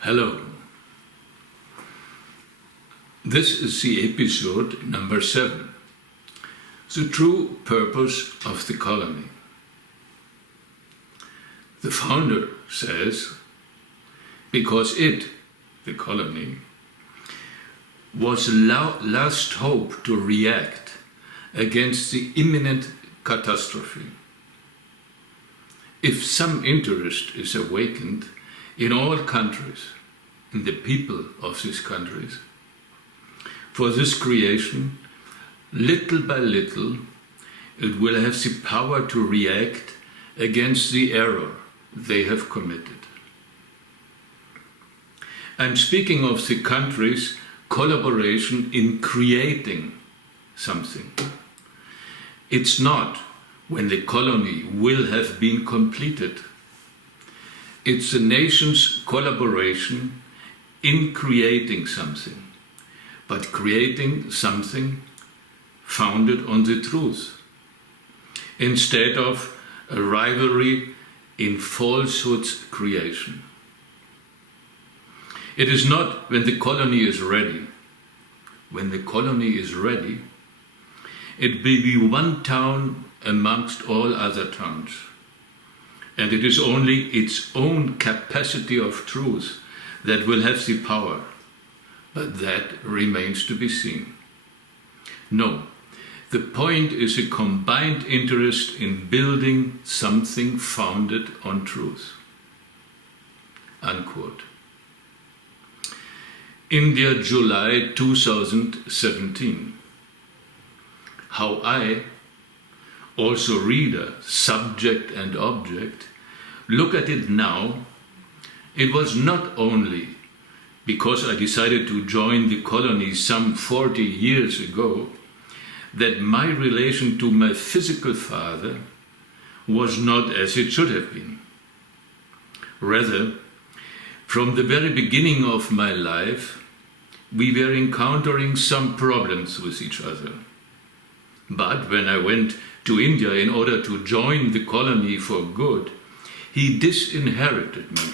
Hello. This is the episode number 7, the true purpose of the colony. The founder says, because it, the colony, was last hope to react against the imminent catastrophe. If some interest is awakened in all countries, in the people of these countries, for this creation, little by little, it will have the power to react against the error they have committed. I'm speaking of the country's collaboration in creating something. It's not when the colony will have been completed. It's the nation's collaboration in creating something, but creating something founded on the truth, instead of a rivalry in falsehood's creation. It is not when the colony is ready. When the colony is ready, it will be one town amongst all other towns. And it is only its own capacity of truth that will have the power. But that remains to be seen. No, the point is a combined interest in building something founded on truth. Unquote. India, July 2017. How I, also reader, subject and object, look at it now, it was not only because I decided to join the colony some 40 years ago that my relation to my physical father was not as it should have been. Rather, from the very beginning of my life, we were encountering some problems with each other. But when I went to India in order to join the colony for good, he disinherited me,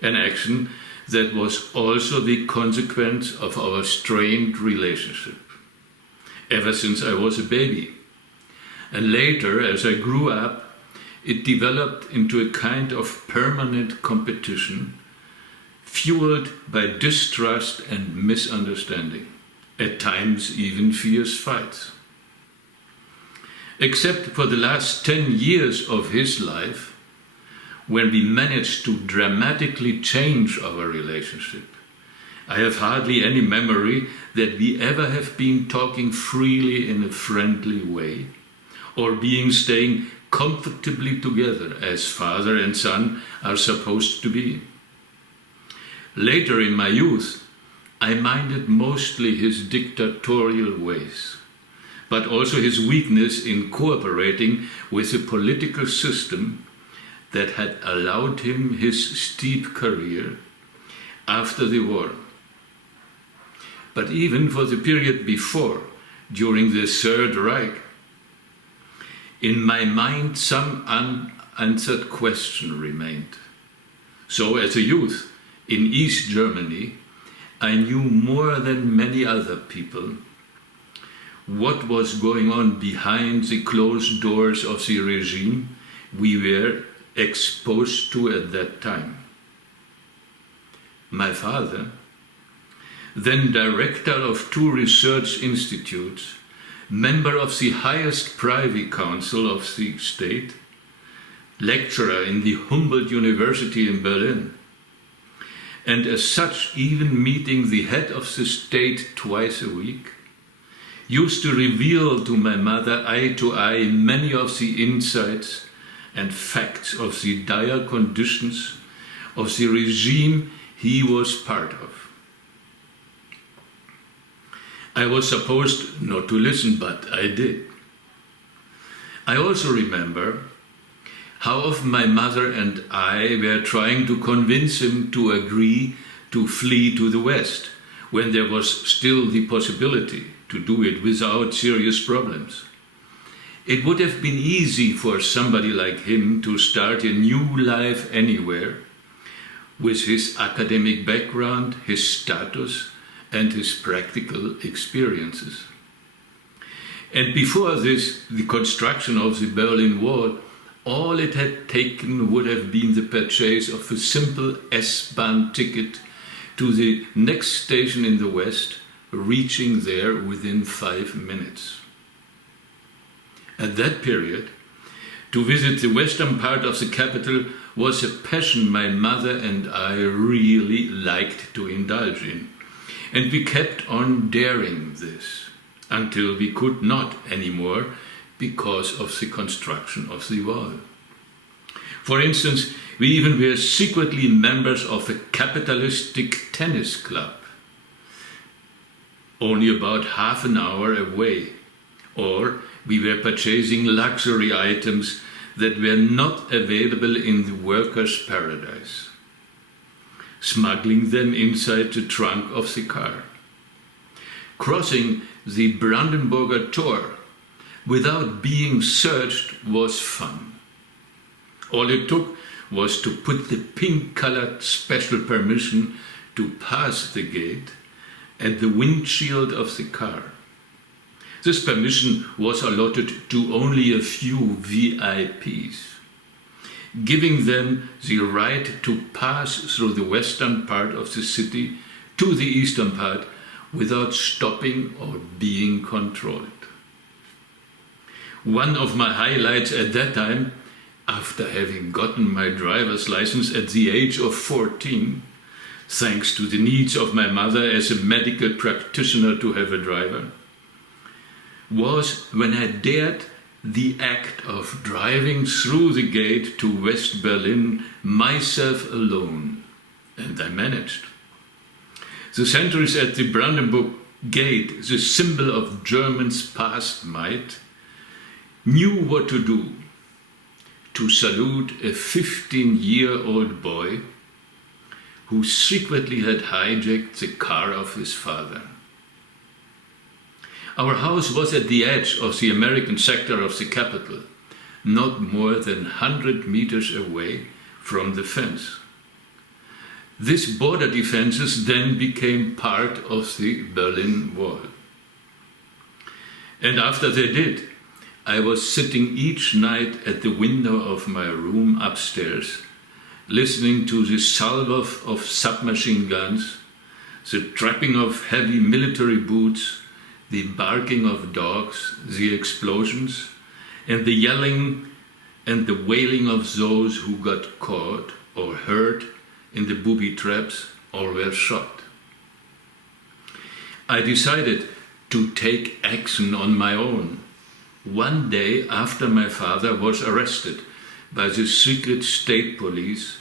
an action that was also the consequence of our strained relationship, ever since I was a baby. And later, as I grew up, it developed into a kind of permanent competition, fueled by distrust and misunderstanding, at times even fierce fights. Except for the last 10 years of his life, when we managed to dramatically change our relationship, I have hardly any memory that we ever have been talking freely in a friendly way, or staying comfortably together as father and son are supposed to be. Later in my youth, I minded mostly his dictatorial ways, but also his weakness in cooperating with a political system that had allowed him his steep career after the war. But even for the period before, during the Third Reich, in my mind some unanswered question remained. So as a youth in East Germany, I knew more than many other people what was going on behind the closed doors of the regime we were exposed to at that time. My father, then director of 2 research institutes, member of the highest privy council of the state, lecturer in the Humboldt University in Berlin, and as such even meeting the head of the state twice a week, used to reveal to my mother eye to eye many of the insights and facts of the dire conditions of the regime he was part of. I was supposed not to listen, but I did. I also remember how often my mother and I were trying to convince him to agree to flee to the West, when there was still the possibility to do it without serious problems. It would have been easy for somebody like him to start a new life anywhere, with his academic background, his status, and his practical experiences. And before this, the construction of the Berlin Wall, all it had taken would have been the purchase of a simple S-Bahn ticket to the next station in the west, reaching there within 5 minutes. At that period, to visit the western part of the capital was a passion my mother and I really liked to indulge in. And we kept on daring this until we could not anymore because of the construction of the wall. For instance, we even were secretly members of a capitalistic tennis club, only about half an hour away, or we were purchasing luxury items that were not available in the workers' paradise, smuggling them inside the trunk of the car. Crossing the Brandenburger Tor without being searched was fun. All it took was to put the pink-colored special permission to pass the gate at the windshield of the car. This permission was allotted to only a few VIPs, giving them the right to pass through the western part of the city to the eastern part without stopping or being controlled. One of my highlights at that time, after having gotten my driver's license at the age of 14, thanks to the needs of my mother as a medical practitioner to have a driver, was when I dared the act of driving through the gate to West Berlin myself alone, and I managed. The sentries at the Brandenburg Gate, the symbol of Germans' past might, knew what to do to salute a 15-year-old boy who secretly had hijacked the car of his father. Our house was at the edge of the American sector of the capital, not more than 100 meters away from the fence. These border defenses then became part of the Berlin Wall. And after they did, I was sitting each night at the window of my room upstairs, listening to the salvo of submachine guns, the trapping of heavy military boots, the barking of dogs, the explosions, and the yelling and the wailing of those who got caught or hurt in the booby traps or were shot. I decided to take action on my own, one day after my father was arrested by the secret state police,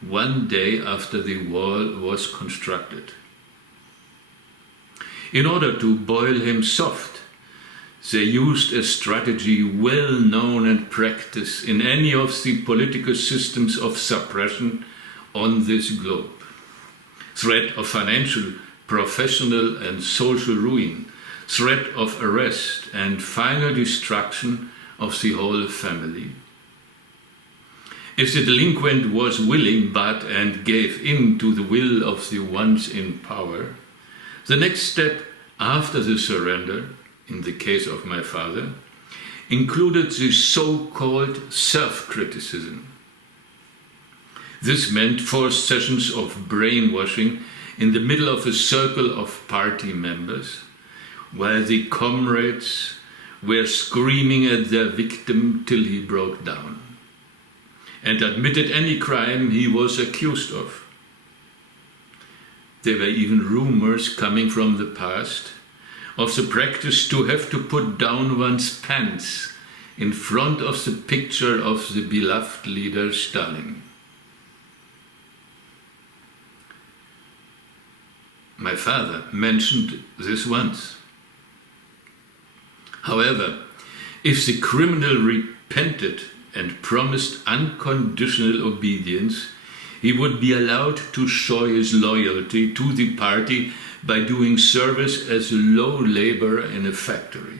one day after the wall was constructed. In order to boil him soft, they used a strategy well known and practiced in any of the political systems of suppression on this globe. Threat of financial, professional and social ruin, threat of arrest and final destruction of the whole family. If the delinquent was willing but and gave in to the will of the ones in power, the next step after the surrender, in the case of my father, included the so-called self-criticism. This meant 4 sessions of brainwashing in the middle of a circle of party members, while the comrades were screaming at their victim till he broke down and admitted any crime he was accused of. There were even rumors coming from the past of the practice to have to put down one's pants in front of the picture of the beloved leader Stalin. My father mentioned this once. However, if the criminal repented and promised unconditional obedience, he would be allowed to show his loyalty to the party by doing service as a low laborer in a factory,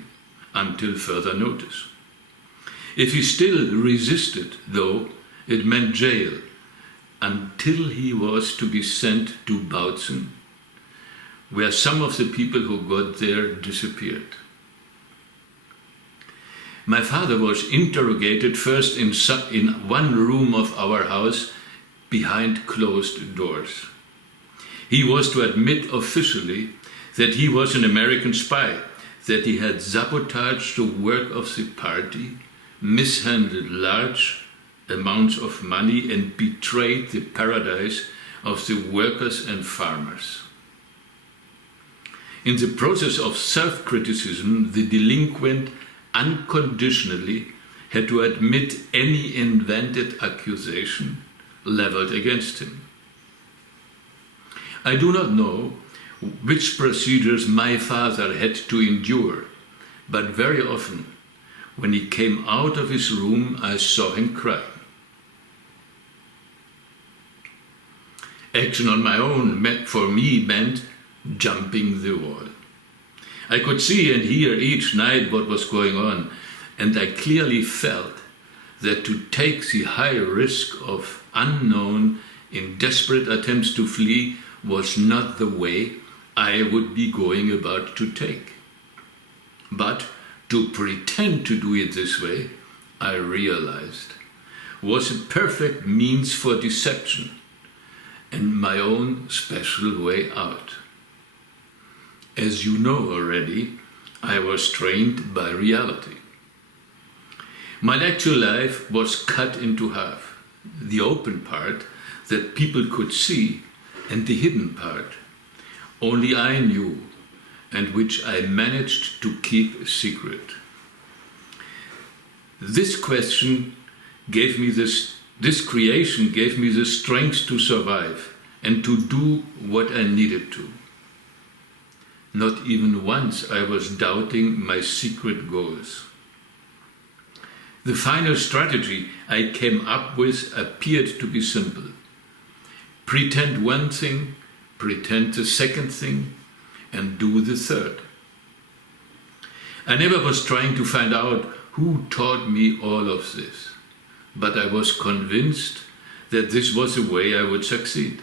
until further notice. If he still resisted, though, it meant jail, until he was to be sent to Bautzen, where some of the people who got there disappeared. My father was interrogated first in one room of our house behind closed doors. He was to admit officially that he was an American spy, that he had sabotaged the work of the party, mishandled large amounts of money, and betrayed the paradise of the workers and farmers. In the process of self-criticism, the delinquent unconditionally had to admit any invented accusation leveled against him. I do not know which procedures my father had to endure, but very often, when he came out of his room, I saw him crying. Action on my own, for me, meant jumping the wall. I could see and hear each night what was going on, and I clearly felt that to take the high risk of unknown in desperate attempts to flee was not the way I would be going about to take. But to pretend to do it this way, I realized, was a perfect means for deception and my own special way out. As you know already, I was trained by reality. My actual life was cut into half, the open part that people could see and the hidden part only I knew and which I managed to keep a secret. This creation gave me the strength to survive and to do what I needed to. Not even once I was doubting my secret goals. The final strategy I came up with appeared to be simple. Pretend one thing, pretend the second thing, and do the third. I never was trying to find out who taught me all of this, but I was convinced that this was the way I would succeed.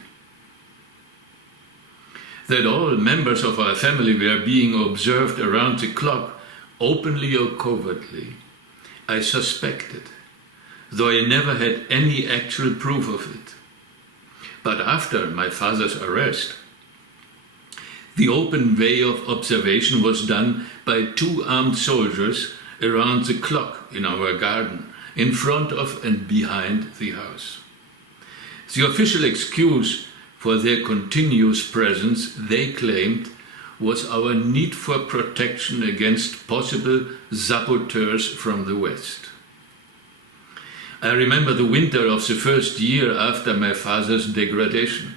That all members of our family were being observed around the clock, openly or covertly, I suspected, though I never had any actual proof of it. But after my father's arrest, the open way of observation was done by 2 armed soldiers around the clock in our garden, in front of and behind the house. The official excuse for their continuous presence, they claimed, was our need for protection against possible saboteurs from the West. I remember the winter of the first year after my father's degradation,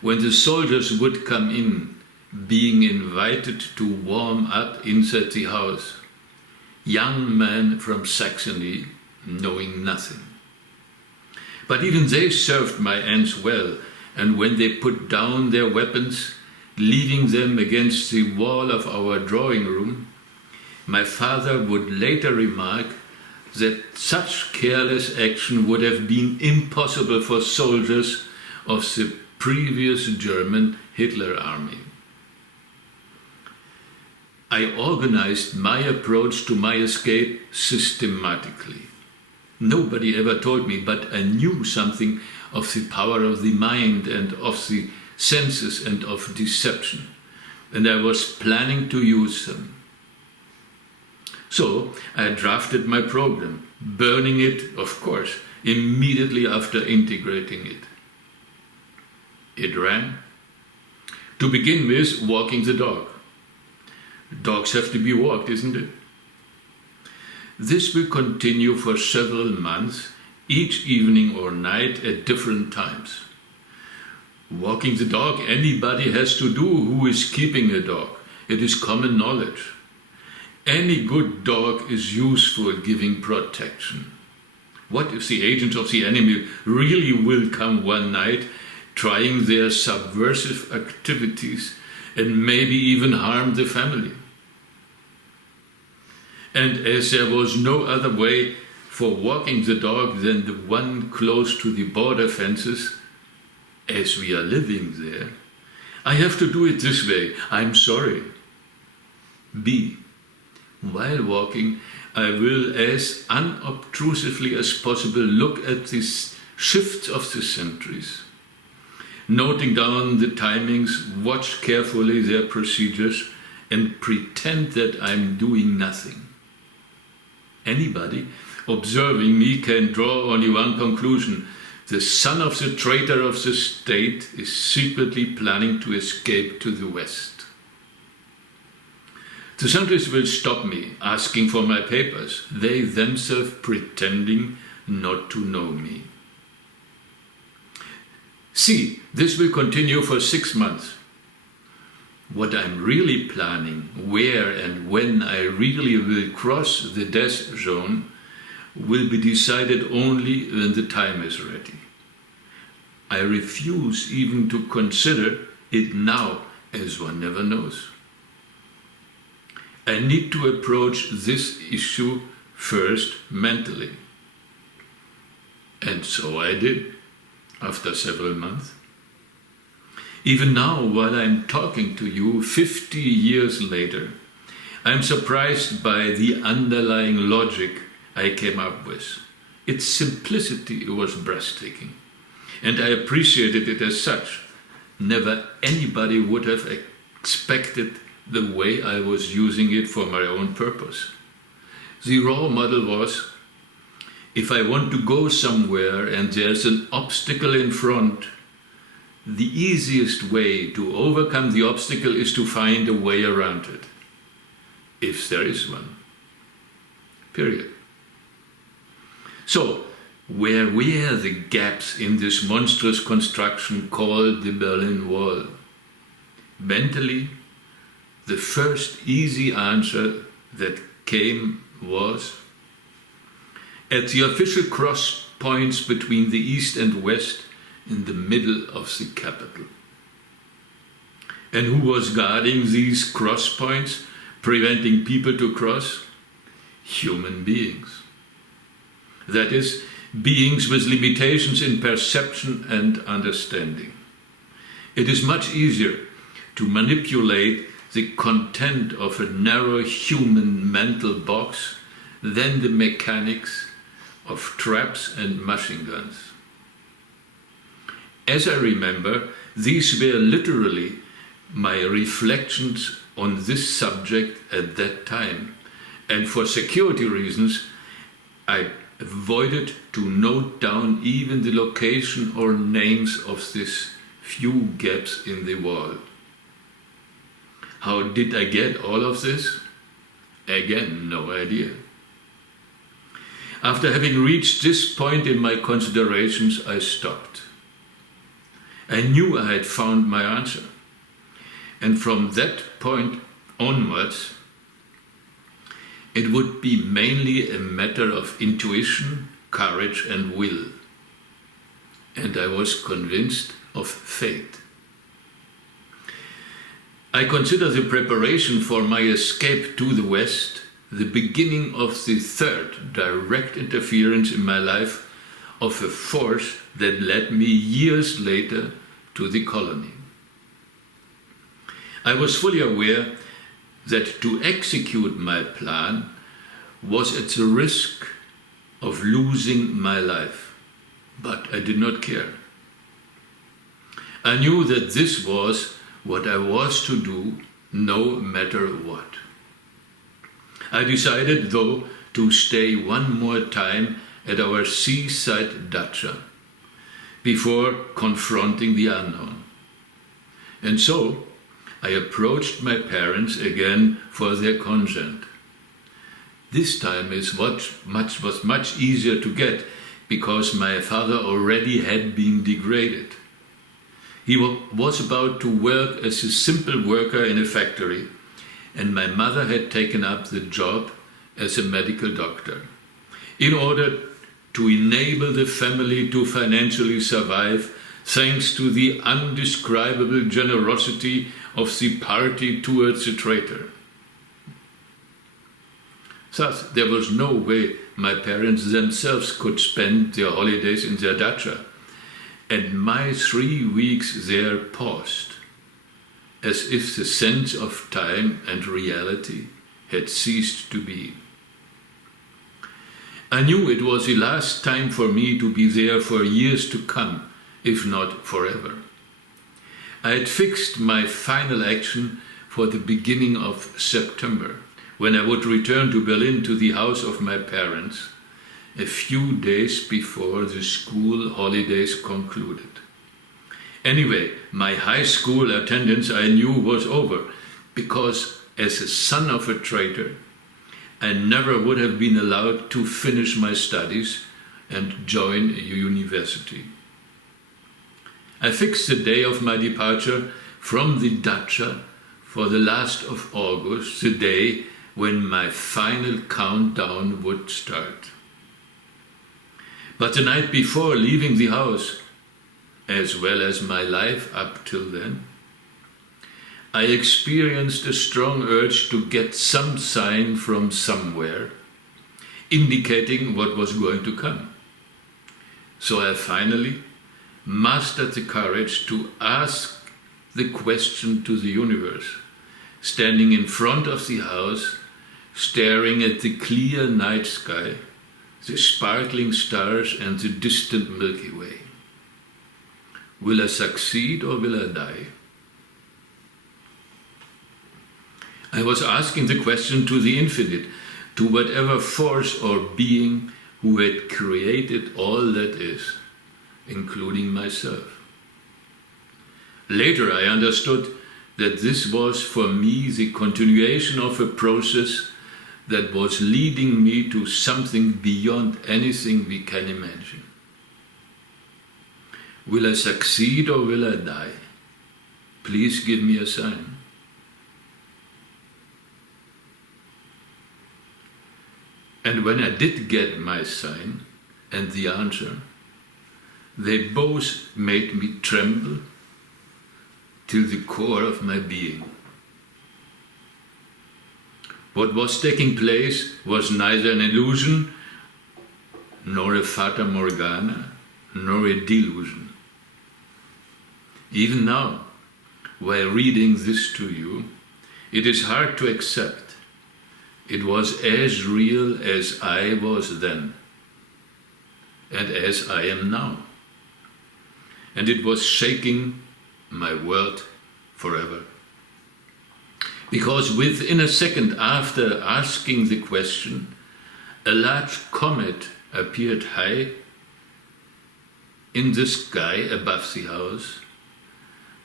when the soldiers would come in, being invited to warm up inside the house. Young men from Saxony, knowing nothing. But even they served my ends well, and when they put down their weapons, leaving them against the wall of our drawing room, my father would later remark that such careless action would have been impossible for soldiers of the previous German Hitler army. I organized my approach to my escape systematically. Nobody ever told me, but I knew something of the power of the mind and of the senses and of deception, and I was planning to use them. So I drafted my program, burning it, of course, immediately after integrating it. It ran. To begin with, walking the dog. Dogs have to be walked, isn't it? This will continue for several months, each evening or night at different times. Walking the dog, anybody has to do who is keeping a dog. It is common knowledge. Any good dog is useful giving protection. What if the agents of the enemy really will come one night, trying their subversive activities and maybe even harm the family? And as there was no other way for walking the dog than the one close to the border fences, as we are living there, I have to do it this way, I'm sorry. B. While walking, I will as unobtrusively as possible look at these shifts of the centuries, noting down the timings, watch carefully their procedures, and pretend that I'm doing nothing. Anybody observing me can draw only one conclusion. The son of the traitor of the state is secretly planning to escape to the west. The sentries will stop me, asking for my papers, they themselves pretending not to know me. See, this will continue for 6 months. What I'm really planning, where and when I really will cross the death zone, will be decided only when the time is ready. I refuse even to consider it now, as one never knows. I need to approach this issue first mentally. And so I did, after several months. Even now, while I'm talking to you 50 years later, I'm surprised by the underlying logic I came up with. Its simplicity was breathtaking, and I appreciated it as such. Never anybody would have expected the way I was using it for my own purpose. The raw model was, if I want to go somewhere and there's an obstacle in front, the easiest way to overcome the obstacle is to find a way around it, if there is one. Period. So, where were the gaps in this monstrous construction called the Berlin Wall? Mentally, the first easy answer that came was, at the official cross points between the east and west, in the middle of the capital. And who was guarding these cross points, preventing people to cross? Human beings. That is, beings with limitations in perception and understanding. It is much easier to manipulate the content of a narrow human mental box than the mechanics of traps and machine guns. As I remember, these were literally my reflections on this subject at that time, and for security reasons, I avoided to note down even the location or names of these few gaps in the wall. How did I get all of this? Again, no idea. After having reached this point in my considerations, I stopped. I knew I had found my answer. And from that point onwards, it would be mainly a matter of intuition, courage, and will. And I was convinced of fate. I consider the preparation for my escape to the West the beginning of the third direct interference in my life of a force that led me years later to the colony. I was fully aware that to execute my plan was at the risk of losing my life, but I did not care. I knew that this was what I was to do, no matter what. I decided, though, to stay one more time at our seaside dacha before confronting the unknown. And so I approached my parents again for their consent. This time it was much easier to get because my father already had been degraded. He was about to work as a simple worker in a factory, and my mother had taken up the job as a medical doctor in order to enable the family to financially survive, thanks to the undescribable generosity of the party towards the traitor. Thus, there was no way my parents themselves could spend their holidays in their dacha, and my 3 weeks there paused, as if the sense of time and reality had ceased to be. I knew it was the last time for me to be there for years to come, if not forever. I had fixed my final action for the beginning of September, when I would return to Berlin to the house of my parents, a few days before the school holidays concluded. Anyway, my high school attendance I knew was over, because as a son of a traitor, I never would have been allowed to finish my studies and join a university. I fixed the day of my departure from the dacha for the last of August, the day when my final countdown would start. But the night before leaving the house, as well as my life up till then, I experienced a strong urge to get some sign from somewhere, indicating what was going to come. So I finally mustered the courage to ask the question to the universe, standing in front of the house, staring at the clear night sky, the sparkling stars and the distant Milky Way. Will I succeed or will I die? I was asking the question to the infinite, to whatever force or being who had created all that is, including myself. Later I understood that this was for me the continuation of a process that was leading me to something beyond anything we can imagine. Will I succeed or will I die? Please give me a sign. And when I did get my sign and the answer, they both made me tremble till the core of my being. What was taking place was neither an illusion, nor a fata morgana, nor a delusion. Even now, while reading this to you, it is hard to accept. It was as real as I was then, and as I am now. And it was shaking my world forever. Because within a second after asking the question, a large comet appeared high in the sky above the house,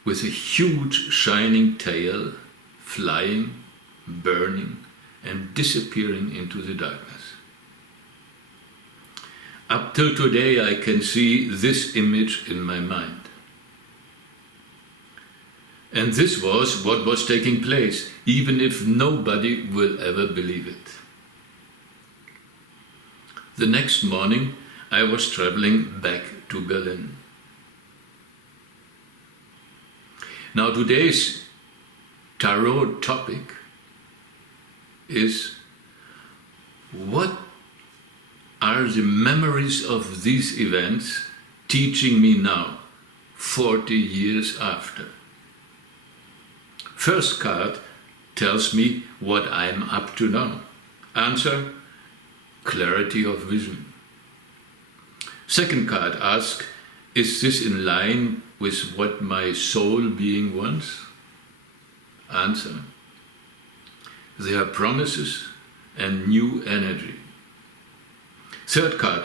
with a huge shining tail, flying, burning, and disappearing into the darkness. Up till today I can see this image in my mind. And this was what was taking place, even if nobody will ever believe it. The next morning I was traveling back to Berlin. Now today's tarot topic is, what are the memories of these events teaching me now, 40 years after? First card tells me what I'm up to now. Answer, clarity of vision. Second card asks, is this in line with what my soul being wants? Answer, there are promises and new energy. Third card,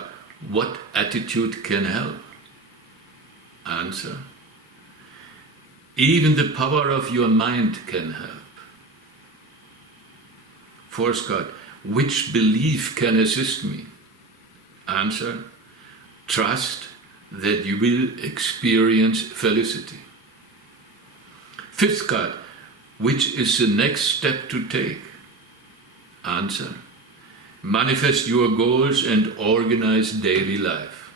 what attitude can help? Answer, even the power of your mind can help. Fourth card, which belief can assist me? Answer, trust that you will experience felicity. Fifth card, which is the next step to take? Answer, manifest your goals and organize daily life.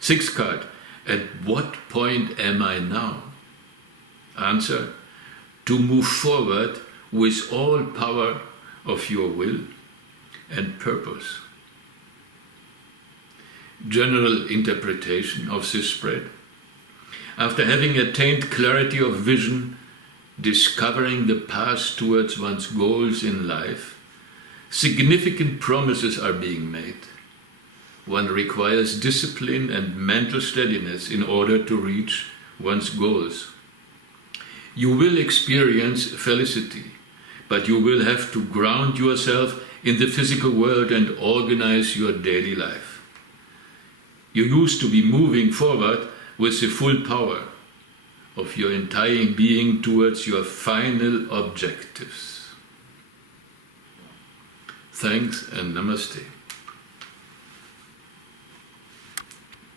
Sixth card, at what point am I now? Answer, to move forward with all power of your will and purpose. general interpretation of this spread. After having attained clarity of vision, discovering the path towards one's goals in life, significant promises are being made. One requires discipline and mental steadiness in order to reach one's goals. You will experience felicity, but you will have to ground yourself in the physical world and organize your daily life. You used to be moving forward with the full power of your entire being towards your final objectives. Thanks and namaste.